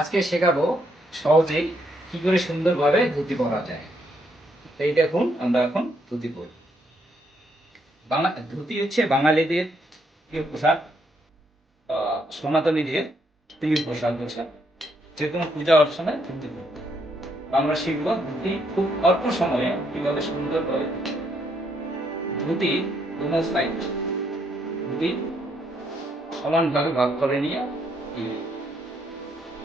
আজকে শেখাবো সহজেই কি করে সুন্দরভাবে ধুতি পরা যায় এই দেখুন আমরা এখন ধুতি পরি বাংলা ধুতি হচ্ছে বাঙালিদের প্রিয় পোশাক সনাতনীদের প্রিয় পোশাক পোশাক যে কোনো পূজা অর্চনে ধুতি পরতে আমরা শিখব ধুতি খুব অল্প সময়ে কিভাবে সুন্দরভাবে ধুতি দুটো সাইড ধুতি সমানভাবে ভাগ করে নিয়ে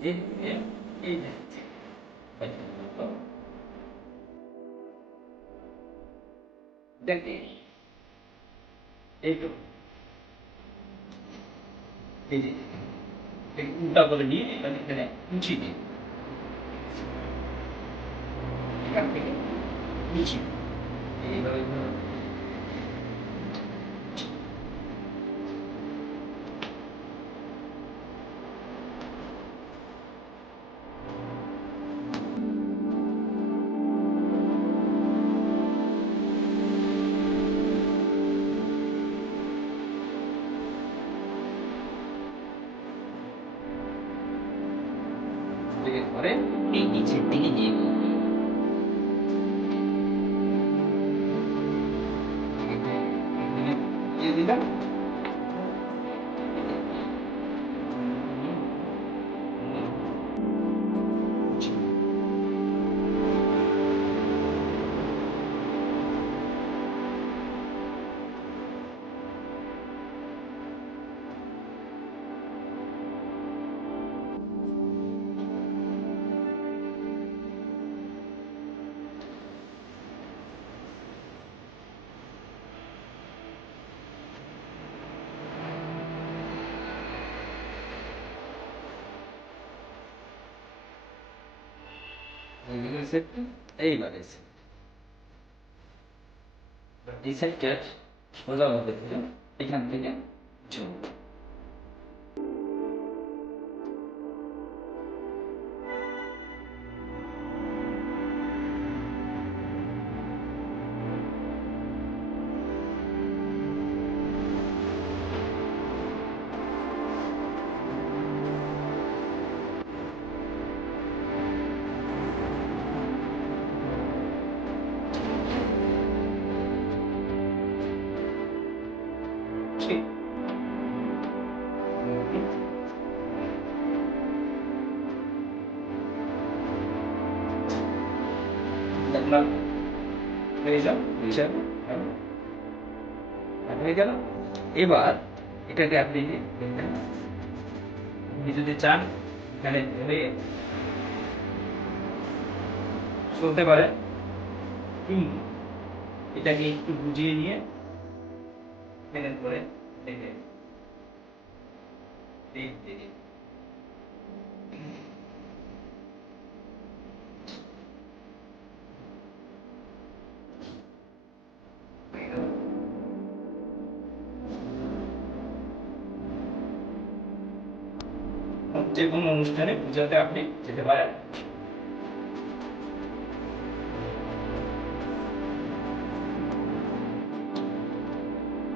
e e e dagli ecco vedi un tavolo lì e incidi incidi e থেকে ঘরে এই নিচের দিকে গিয়ে দিয়ে দিলাম এইবার এসে এই সাইডটা এখান থেকে છે લગ્ન হয়ে যাও হিসাব হয়ে গেল এবার এটাকে আপনি যদি চান এখানে ধরে চলতে পারে এটাকে একটু বুঝিয়ে নিয়ে করে करते हैं देखते हैं এবং অনুষ্ঠানে পূজাতে আপনি যেতে পারেন